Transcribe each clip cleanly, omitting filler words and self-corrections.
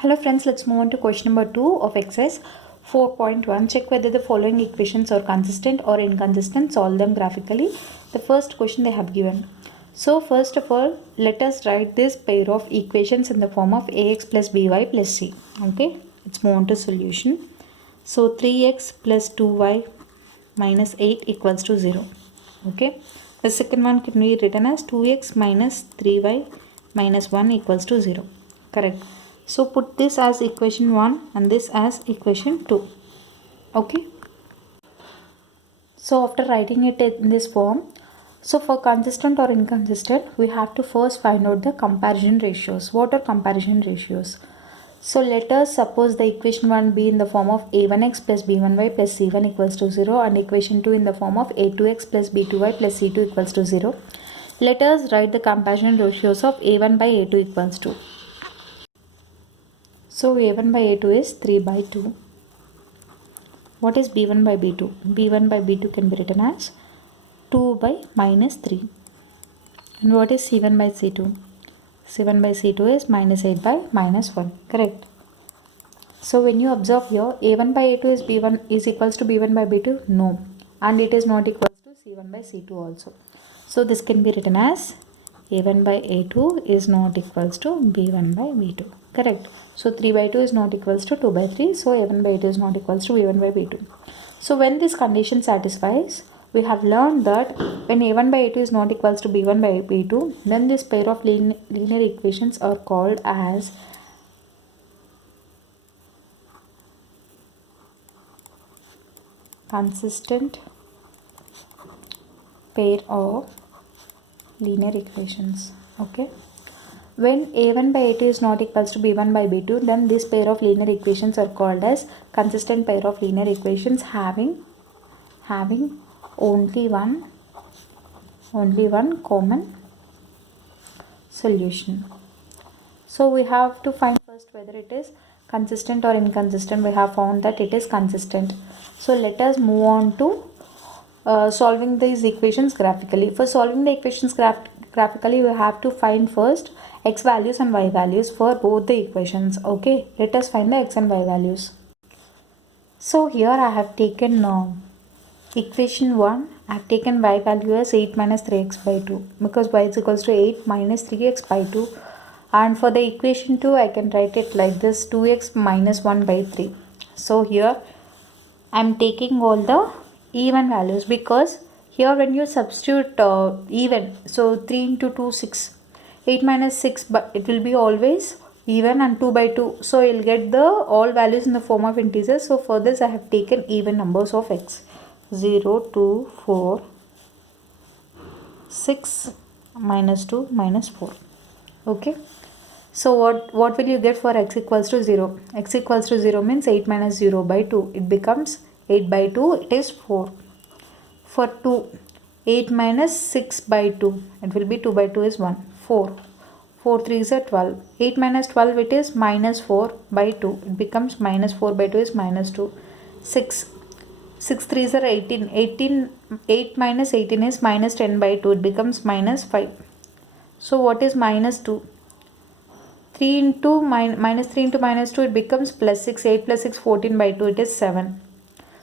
Hello friends, let's move on to question number 2 of exercise 4.1. Check whether the following equations are consistent or inconsistent. Solve them graphically. The first question they have given. So first of all, let us write this pair of equations in the form of ax plus by plus c. Okay, let's move on to solution. So 3x plus 2y minus 8 equals to 0. Okay, the second one can be written as 2x minus 3y minus 1 equals to 0. Correct. So put this as equation 1 and this as equation 2. Okay. So after writing it in this form, so for consistent or inconsistent, we have to first find out the comparison ratios. What are comparison ratios? So let us suppose the equation 1 be in the form of a1x plus b1y plus c1 equals to 0 and equation 2 in the form of a2x plus b2y plus c2 equals to 0. Let us write the comparison ratios of a1 by a2 equals to. So a1 by a2 is 3 by 2. What is b1 by b2? b1 by b2 can be written as 2 by minus 3. And what is c1 by c2? c1 by c2 is minus 8 by minus 1. Correct. So when you observe here, a1 by a2 is b1 is equals to b1 by b2? No. And it is not equals to c1 by c2 also. So this can be written as a1 by a2 is not equals to b1 by b2. Correct. So 3 by 2 is not equals to 2 by 3. So a1 by a2 is not equals to b1 by b2. So when this condition satisfies, we have learned that when a1 by a2 is not equals to b1 by b2, then this pair of linear equations are called as consistent pair of linear equations. Okay. When a1 by a2 is not equals to b1 by b2, then this pair of linear equations are called as consistent pair of linear equations having only one common solution. So we have to find first whether it is consistent or inconsistent. We have found that it is consistent. So let us move on to solving these equations graphically. For solving the equations graphically, we have to find first x values and y values for both the equations. Okay, let us find the x and y values. So here I have taken equation 1. I have taken y value as 8 minus 3x by 2 because y is equals to 8 minus 3x by 2. And for the equation 2, I can write it like this, 2x minus 1 by 3. So here I am taking all the even values because here when you substitute even, so 3 into 2, 6. 8 minus 6, but it will be always even, and 2 by 2. So you'll get the all values in the form of integers. So for this I have taken even numbers of x. 0, 2, 4, 6, minus 2, minus 4. Okay. So what will you get for x equals to 0? X equals to 0 means 8 minus 0 by 2. It becomes 8 by 2. It is 4. For 2, 8 minus 6 by 2. It will be 2 by 2 is 1. 4. 4 3s are 12. 8 minus 12 it is minus 4 by 2. It becomes minus 4 by 2 is minus 2. 6. 6 3s are 18. 8 minus 18 is minus 10 by 2. It becomes minus 5. So what is minus 2? 3 into minus 3 into minus 2, it becomes plus 6. 8 plus 6, 14 by 2, it is 7.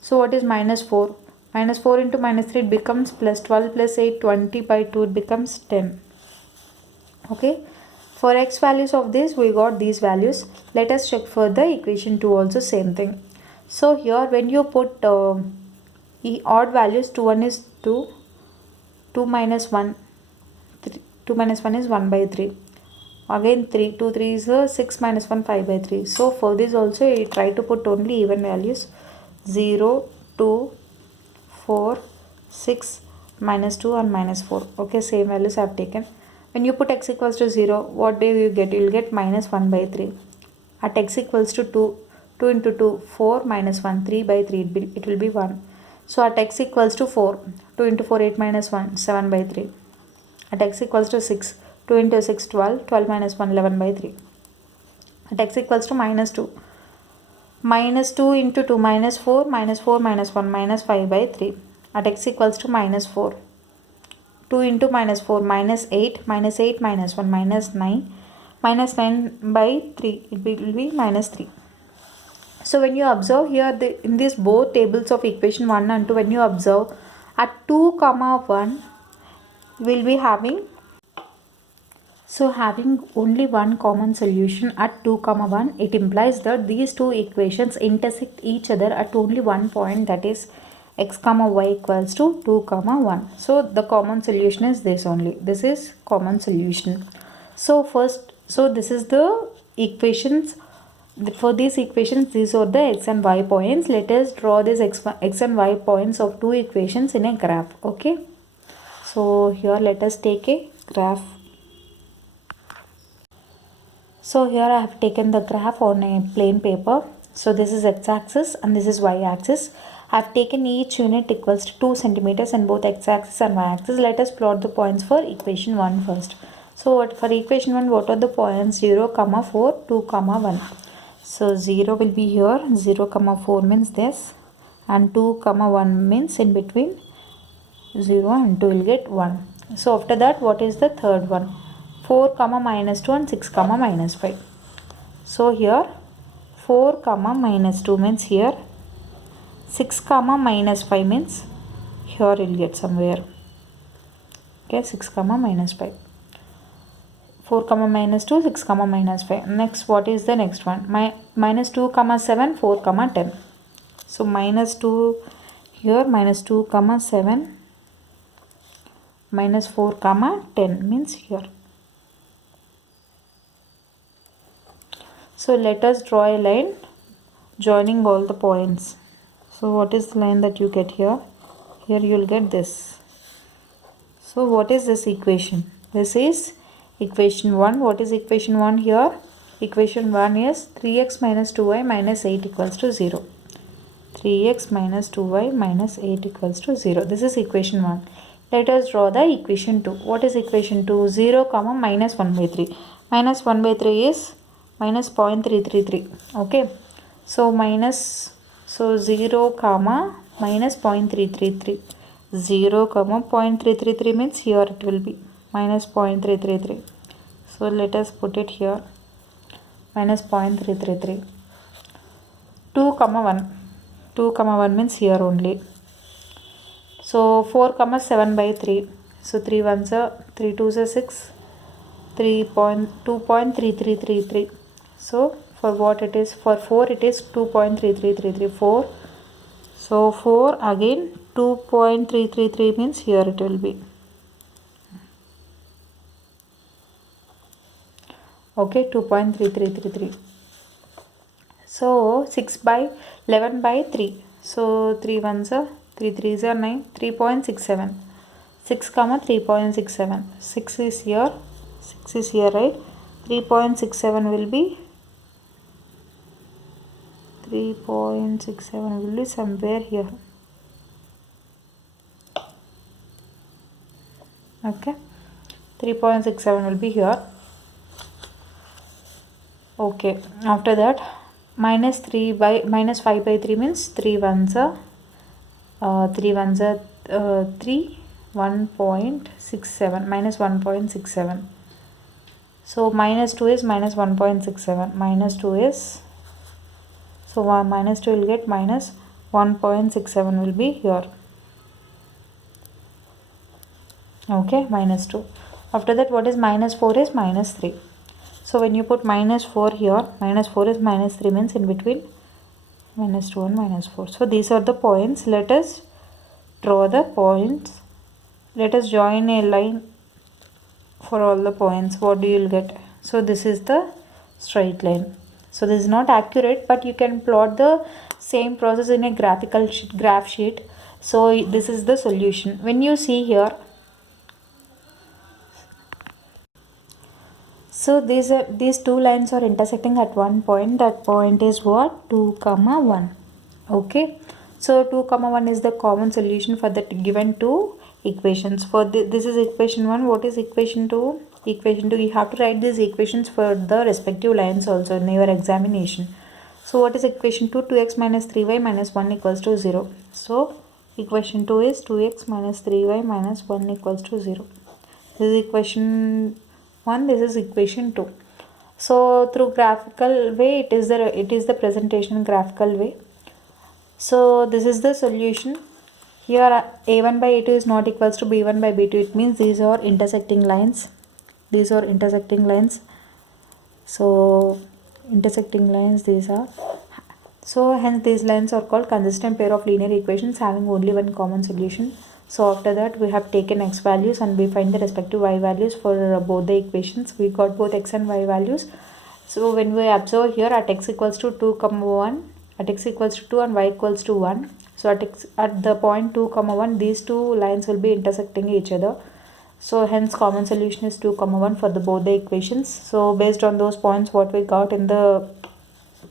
So what is minus 4? Minus 4 into minus 3, it becomes plus 12 plus 8, 20 by 2, it becomes 10. Okay. For x values of this, we got these values. Let us check for the equation 2 also, same thing. So here when you put odd values, 2 1 is 2, 2 minus 1, 2 minus 1 is 1 by 3. Again 3, 2 3 is 6 minus 1, 5 by 3. So for this also you try to put only even values. 0, 2, 4, 6, minus 2 and minus 4. Okay, same values I have taken. When you put x equals to 0, what do you get? You will get minus 1 by 3. At x equals to 2, 2 into 2, 4 minus 1, 3 by 3, it will be 1. So at x equals to 4, 2 into 4, 8 minus 1, 7 by 3. At x equals to 6, 2 into 6, 12, 12 minus 1, 11 by 3. At x equals to minus 2, minus 2 into 2, minus 4, minus 4 minus 1, minus 5 by 3. At x equals to minus 4, 2 into minus 4, minus 8 minus 1, minus 9, minus 9 by 3, it will be minus 3. So when you observe here, in these both tables of equation 1 and 2, when you observe at 2 comma 1, we will be having, so having only one common solution at 2 comma 1, it implies that these two equations intersect each other at only one point, that is x comma y equals to 2 comma 1. So the common solution is this only. This is common solution. So first, so this is the equations. For these equations, these are the x and y points. Let us draw these x and y points of two equations in a graph. Okay. So here let us take a graph. So here I have taken the graph on a plain paper. So this is x-axis and this is y-axis. I have taken each unit equals to 2 centimeters in both x-axis and y-axis. Let us plot the points for equation 1 first. So for equation 1, what are the points? 0, 4, 2, 1. So 0 will be here, 0, 4 means this, and 2, 1 means in between 0 and 2 will get 1. So after that, what is the third one? 4, minus 2 and 6, minus 5. So here 4, minus 2 means here, 6, minus 5 means here will get somewhere. Okay, 6, minus 5. 4, minus 2, 6, minus 5. Next, what is the next one? Minus 2, 7, 4, 10. So minus 2 here, minus 2, 7, minus 4, 10 means here. So let us draw a line joining all the points. So what is the line that you get here? Here you will get this. So what is this equation? This is equation 1. What is equation 1 here? Equation 1 is 3x minus 2y minus 8 equals to 0. 3x minus 2y minus 8 equals to 0. This is equation 1. Let us draw the equation 2. What is equation 2? 0, minus 1 by 3. Minus 1 by 3 is minus 0.333. Okay. So 0, minus 0.333. 0, 0.333 means here it will be minus 0.333. So let us put it here, minus 0.333. 2, 1. 2, 1 means here only. So 4, 7 by 3. So 3 ones are 3 2s are 6. 2.3333. So for what it is? For 4 it is 2.3333. 4. So 4 again 2.333 means here it will be. Okay, 2.3333. So 6 by 11 by 3. So 3 ones are 3 3s are 9. 3.67. 6, 3.67. 6 is here. 6 is here, right? 3.67 will be 3.67 will be somewhere here. Okay, 3.67 will be here. Okay, after that minus 5 by 3 means 3 ones are 3 1.67 minus 1.67. So minus 2 is minus 1.67. Minus 2 is, so minus 2 will get minus 1.67 will be here. Okay, minus 2. After that, what is minus 4 is minus 3. So when you put minus 4 here, minus 4 is minus 3 means in between minus 2 and minus 4. So these are the points. Let us draw the points. Let us join a line for all the points. What do you get? So this is the straight line. So this is not accurate, but you can plot the same process in a graphical graph sheet. So this is the solution. When you see here, so these two lines are intersecting at one point. That point is what? 2, 1. Okay. So 2, 1 is the common solution for the given two equations. For this is equation 1. What is equation 2? Equation 2, you have to write these equations for the respective lines also in your examination. So what is equation 2? 2x minus 3y minus 1 equals to 0. So equation 2 is 2x minus 3y minus 1 equals to 0. This is equation 1. This is equation 2. So through graphical way, it is the presentation graphical way. So this is the solution. Here a1 by a2 is not equals to b1 by b2. It means these are intersecting lines. These are intersecting lines. So intersecting lines, these are. So hence these lines are called consistent pair of linear equations having only one common solution. So after that we have taken x values and we find the respective y values for both the equations. We got both x and y values. So when we observe here at x equals to 2 comma 1, at x equals to 2 and y equals to 1. So at the point 2 comma 1, these two lines will be intersecting each other. So hence common solution is 2 comma 1 for both the equations. So based on those points what we got in the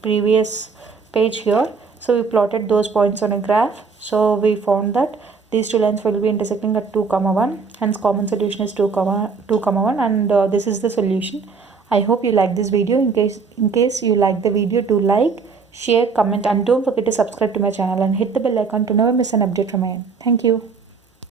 previous page here, so we plotted those points on a graph. So we found that these two lines will be intersecting at 2 comma 1, hence common solution is 2 comma 1, and this is the solution. I hope you like this video. In case you like the video, do like, share, comment, and don't forget to subscribe to my channel and hit the bell icon to never miss an update from my end. Thank you.